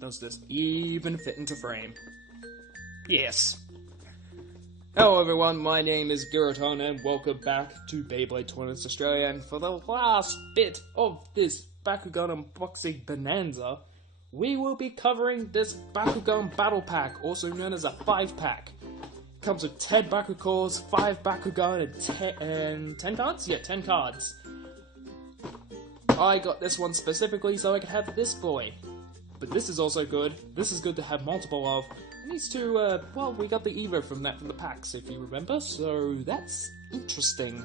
Does this even fit into frame? Yes. Hello everyone, my name is Girato and welcome back to Beyblade Tournaments Australia, and for the last bit of this Bakugan unboxing bonanza, we will be covering this Bakugan Battle Pack, also known as a 5-pack. Comes with 10 Bakugans, 5 Bakugan, and 10 cards? Yeah, 10 cards. I got this one specifically so I could have this boy. But this is also good. This is good to have multiple of. These two, well, we got the Evo from the packs, if you remember, so that's interesting.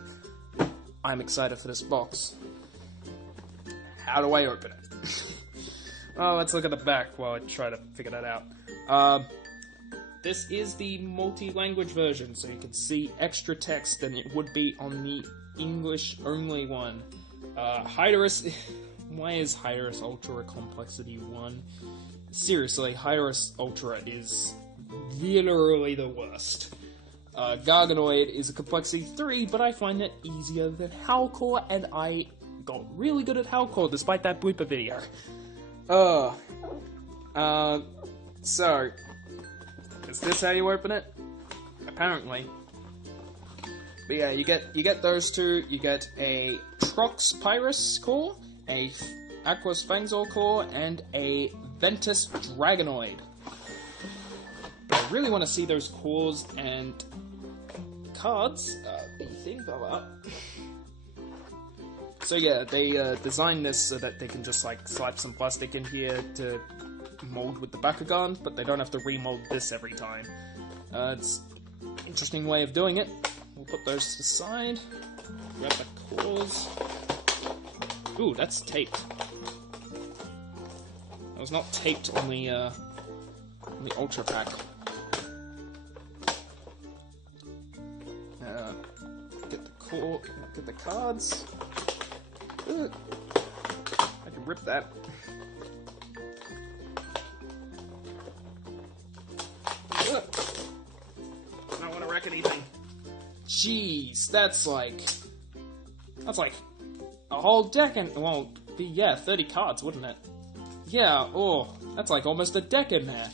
I'm excited for this box. How do I open it? Oh, let's look at the back while I try to figure that out. This is the multi-language version, so you can see extra text than it would be on the English-only one. Hydorus... Why is Hydorus Ultra Complexity 1? Seriously, Hydorus Ultra is literally the worst. Garganoid is a Complexity 3, but I find it easier than Howlcore, and I got really good at Howlcore despite that blooper video. So, is this how you open it? Apparently. But yeah, you get those two. You get a Trox Pyrus core, a Aquos Fangzor core, and a Ventus Dragonoid. But I really want to see those cores and cards. The thing fell out. So yeah, they designed this so that they can just like slap some plastic in here to mold with the Bakugan, but they don't have to remold this every time. It's an interesting way of doing it. We'll put those to the side. Grab the cores. Ooh, that's taped. That was not taped on the Ultra Pack. Get the core, get the cards. I can rip that. I don't want to wreck anything. Jeez, that's like a whole deck, and well, yeah, 30 cards, wouldn't it? Yeah, oh, that's like almost a deck in there.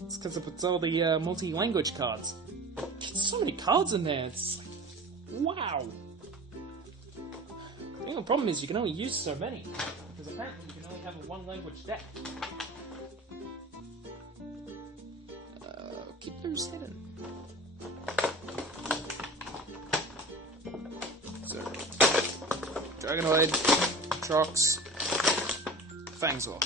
It's because it's all the multi-language cards. There's so many cards in there. It's like, wow. The only problem is you can only use so many, because apparently you can only have a one-language deck. Keep those hidden. So, Garganoid, Trox, Fangzor.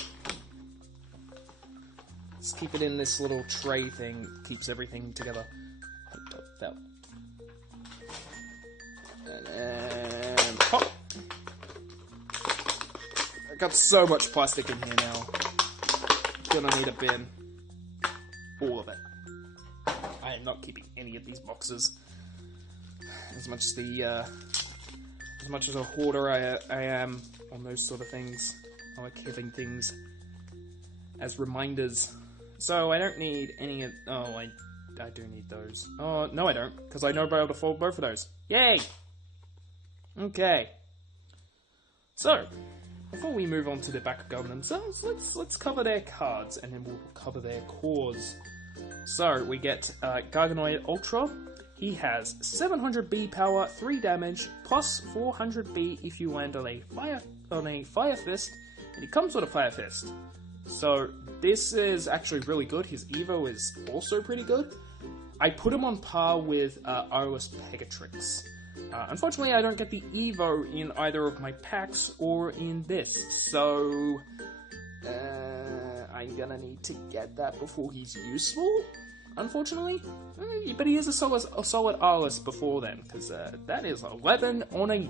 Let's keep it in this little tray thing, keeps everything together. Fell. And then pop! I got so much plastic in here now. Gonna need a bin. All of it. I am not keeping any of these boxes. As much as a hoarder I am on those sort of things. I like having things as reminders. So I don't need any of... Oh, I do need those. Oh, no I don't, because I know I'll be able to fold both of those. Yay! Okay. So, before we move on to the Bakugan themselves, let's cover their cards, and then we'll cover their cores. So, we get Garganoid Ultra. He has 700B power, 3 damage, plus 400B if you land on a Fire Fist, and he comes with a Fire Fist. So, this is actually really good. His Evo is also pretty good. I put him on par with Iris Pegatrix. Unfortunately, I don't get the Evo in either of my packs or in this, so I'm gonna need to get that before he's useful, unfortunately. But he is a solid Iris before then, because that is 11 on a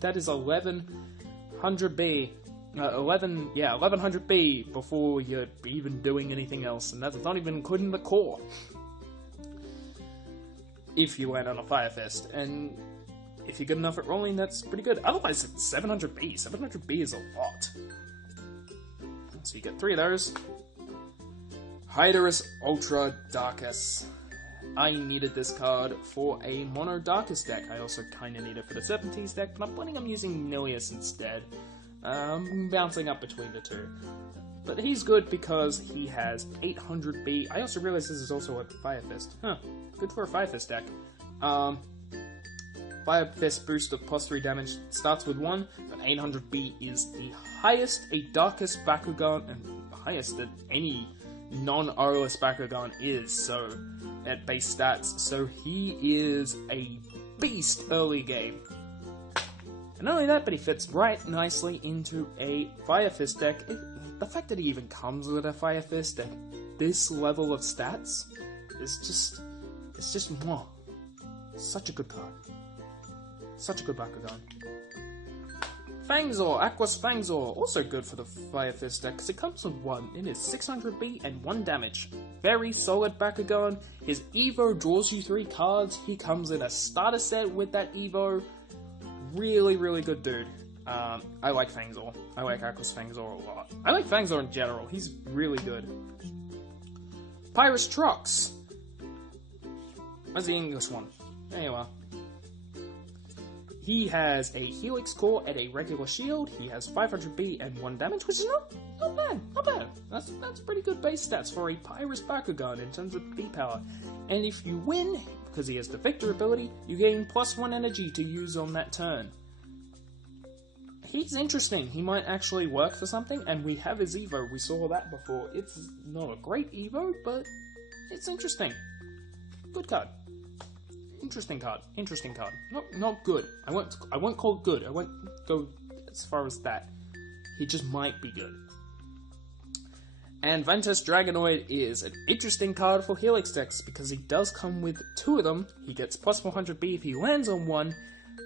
that is 1100B. 1100B before you're even doing anything else, and that's not even including the core. If you land on a Fire Fist, and if you're good enough at rolling, that's pretty good. Otherwise, it's 700B. 700B is a lot. So you get 3 of those. Hydorus Ultra Darkus. I needed this card for a Mono Darkus deck. I also kind of need it for the 70s deck, but I'm planning on using Nilius instead. Bouncing up between the two. But he's good because he has 800B. I also realized this is also a Fire Fist. Huh. Good for a Fire Fist deck. Fire Fist boost of +3 damage starts with 1, but 800B is the highest a Darkus Bakugan, and highest that any non-Aurelus Bakugan is, so at base stats, so he is a beast early game. And not only that, but he fits right nicely into a Fire Fist deck. The fact that he even comes with a Fire Fist at this level of stats is just, it's just more. Such a good card. Such a good Bakugan. Fangzor, Aqua's Fangzor, also good for the Fire Fist deck because it comes with 1. It is 600B and 1 damage. Very solid Bakugan. His Evo draws you 3 cards. He comes in a starter set with that Evo. Really, really good dude. I like Fangzor. I like Aqua's Fangzor a lot. I like Fangzor in general. He's really good. Pyrus Trox. Where's the English one? There you are. He has a Helix Core and a regular shield. He has 500B and 1 damage, which is not bad. Not bad. That's pretty good base stats for a Pyrus Bakugan in terms of B power. And if you win, because he has the Victor ability, you gain +1 energy to use on that turn. He's interesting. He might actually work for something, and we have his Evo. We saw that before. It's not a great Evo, but it's interesting. Good card. Interesting card. Interesting card. Not good. I won't call it good. I won't go as far as that. He just might be good. And Ventus Dragonoid is an interesting card for Helix decks because he does come with 2 of them. He gets +400B if he lands on 1,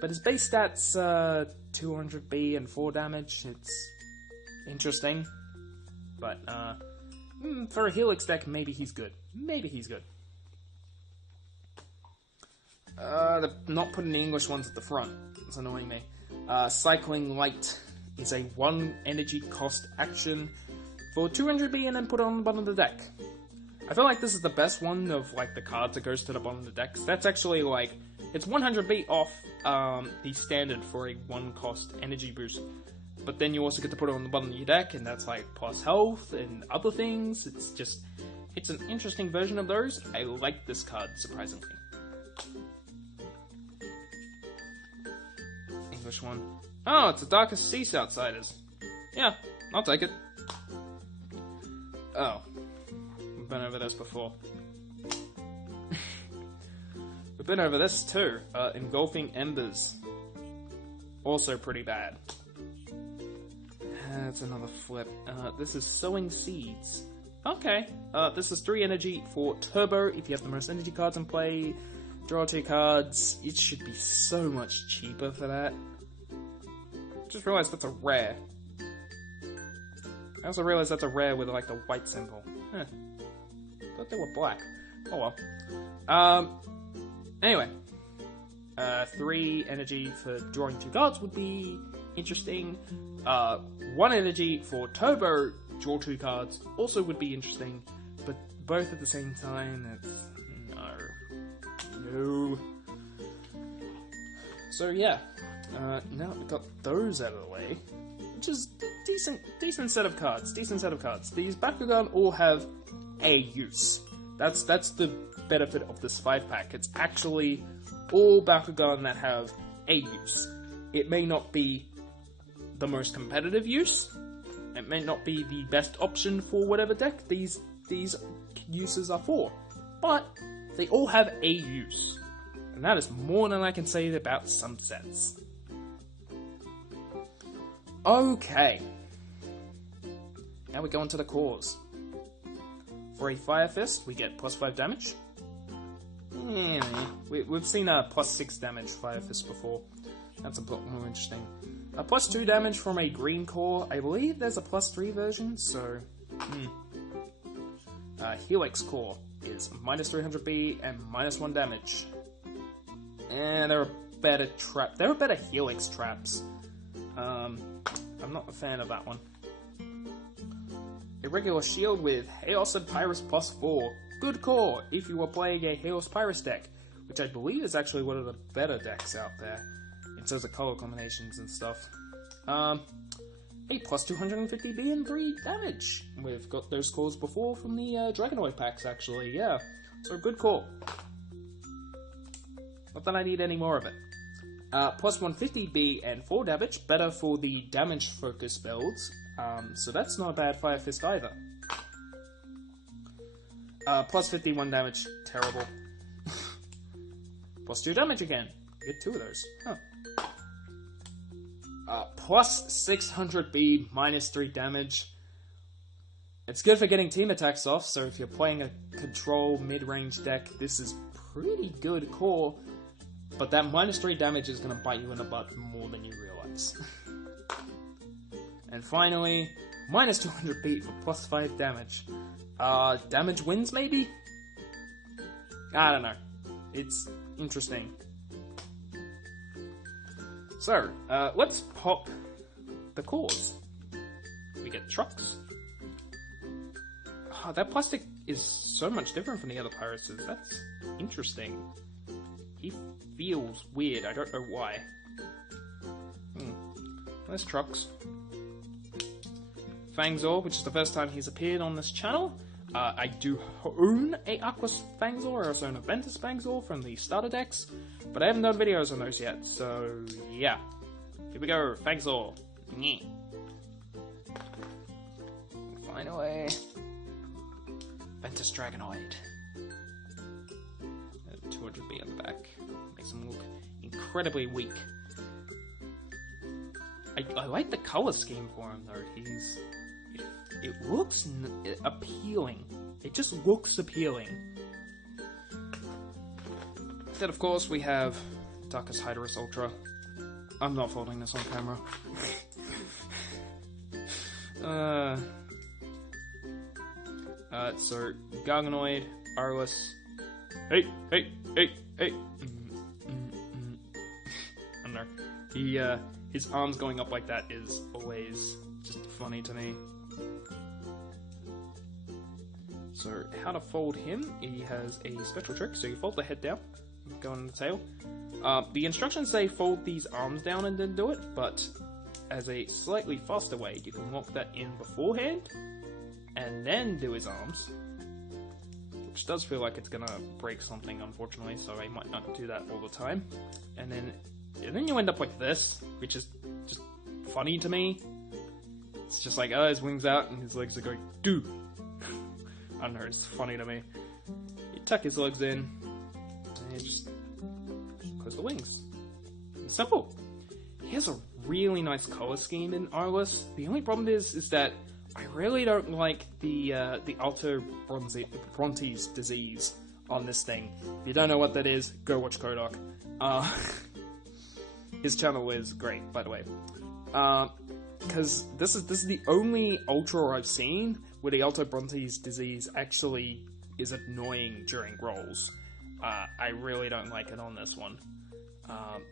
but his base stats 200B and 4 damage. It's interesting, but for a Helix deck, maybe he's good. Maybe he's good. They're not putting the English ones at the front. It's annoying me. Cycling Light is a 1 energy cost action for 200B and then put it on the bottom of the deck. I feel like this is the best one of like the cards that goes to the bottom of the deck. That's actually like, it's 100B off the standard for a 1 cost energy boost. But then you also get to put it on the bottom of your deck, and that's like plus health and other things. It's an interesting version of those. I like this card, surprisingly. English one. Oh, it's the Darkus Cease Outsiders. Yeah, I'll take it. Oh. We've been over this before. We've been over this too. Engulfing Embers. Also pretty bad. That's another flip. This is Sowing Seeds. Okay. This is 3 energy for Turbo. If you have the most energy cards in play, draw 2 cards. It should be so much cheaper for that. Just realized that's a rare. I also realized that's a rare with like the white symbol. Huh. Thought they were black. Oh well. Anyway. 3 energy for drawing 2 cards would be interesting. 1 energy for Turbo, draw 2 cards, also would be interesting. But both at the same time, it's... No. So yeah. Now we've got those out of the way, which is decent set of cards. Decent set of cards. These Bakugan all have a use. That's the benefit of this 5-pack. It's actually all Bakugan that have a use. It may not be the most competitive use. It may not be the best option for whatever deck these uses are for, but they all have a use, and that is more than I can say about some sets. Okay. Now we go into the cores. For a Fire Fist, we get +5 damage. Yeah, we've seen a +6 damage Fire Fist before. That's a lot more interesting. A +2 damage from a green core. I believe there's a +3 version, so... Helix Core is -300B and -1 damage. And there are better Helix traps. I'm not a fan of that one. A regular shield with Chaos and Pyrus +4. Good core if you are playing a Chaos Pyrus deck, which I believe is actually one of the better decks out there in terms of color combinations and stuff. a plus 250B and 3 damage. We've got those cores before from the Garganoid packs, actually, yeah. So, good call. Not that I need any more of it. Plus 150B and 4 damage, better for the damage focus builds, so that's not a bad Fire Fist either. Plus 51 damage, terrible. Plus 2 damage again, get 2 of those, huh. Plus 600B, minus 3 damage. It's good for getting team attacks off, so if you're playing a control mid-range deck, this is pretty good core. But that minus 3 damage is going to bite you in the butt more than you realize. And finally, minus 200 beat for plus 5 damage. Damage wins, maybe? I don't know. It's interesting. So, let's pop the cores. We get trucks. Oh, that plastic is so much different from the other pirates. That's interesting. He feels weird, I don't know why. There's trucks. Fangzor, which is the first time he's appeared on this channel. I do own a Aquas Fangzor, I also own a Ventus Fangzor from the starter decks, but I haven't done videos on those yet, so yeah. Here we go, Fangzor. Finally. Ventus Dragonoid. 200B on the back. Makes him look incredibly weak. I like the color scheme for him though. It looks appealing. It just looks appealing. Then of course we have Darkus Hydorus Ultra. I'm not folding this on camera. So Garganoid, Hydorus. Hey! I don't know. His arms going up like that is always just funny to me. So, how to fold him? He has a special trick. So you fold the head down, go on the tail. The instructions say fold these arms down and then do it, but as a slightly faster way, you can lock that in beforehand and then do his arms. Which does feel like it's gonna break something, unfortunately, so I might not do that all the time. And then you end up like this, which is just funny to me. It's just like, oh, his wings out and his legs are going, do. I don't know, it's funny to me. You tuck his legs in, and you just close the wings. It's simple. He has a really nice color scheme in Hydorus. The only problem is that I really don't like the Alto Brontes disease on this thing. If you don't know what that is, go watch Kodak. His channel is great, by the way. Because this is the only Ultra I've seen where the Alto Brontes disease actually is annoying during rolls. I really don't like it on this one.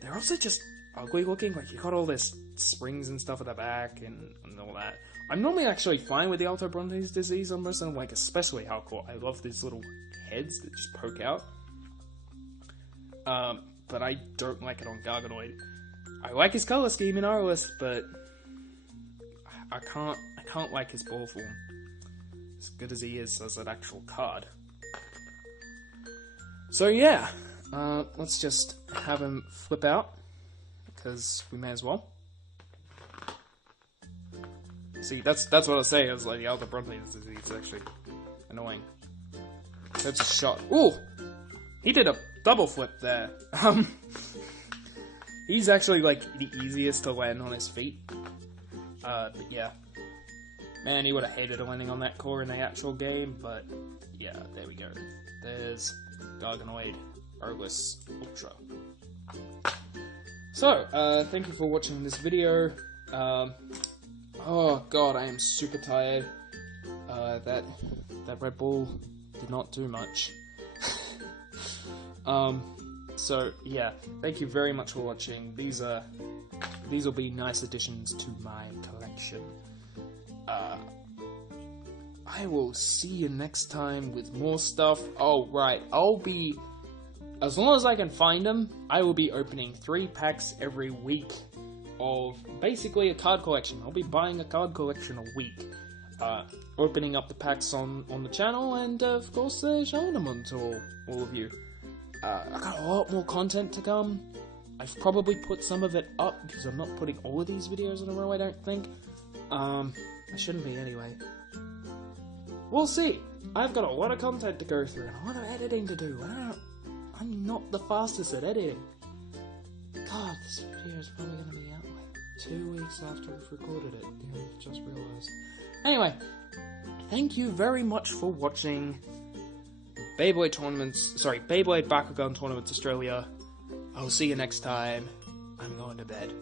They're also just ugly looking, like you got all this springs and stuff at the back and all that. I'm normally actually fine with the Alto Brontes disease on most of them, like especially hardcore. I love these little heads that just poke out. But I don't like it on Garganoid. I like his color scheme in Hydorus, but I can't like his ball form. As good as he is as an actual card. So yeah, let's just have him flip out, because we may as well. See, that's what I was saying. I was like, the Alto Brontes disease is actually annoying. That's a shot. Ooh! He did a double flip there. He's actually, like, the easiest to land on his feet. But yeah. Man, he would have hated landing on that core in the actual game, but yeah, there we go. There's Garganoid Hydorus Ultra. So, thank you for watching this video. Oh god, I am super tired. That Red Bull did not do much. So yeah, thank you very much for watching. These will be nice additions to my collection. I will see you next time with more stuff. Oh right, as long as I can find them, I will be opening 3 packs every week. of basically a card collection. I'll be buying a card collection a week. Opening up the packs on the channel, and of course showing them to all of you. I got a lot more content to come. I've probably put some of it up because I'm not putting all of these videos in a row, I don't think. I shouldn't be anyway. We'll see. I've got a lot of content to go through and a lot of editing to do. I'm not the fastest at editing. God, this video is probably going to be out like 2 weeks after I've recorded it. Yeah, I've just realised. Anyway, thank you very much for watching Beyblade Bakugan Tournaments Australia. I'll see you next time. I'm going to bed.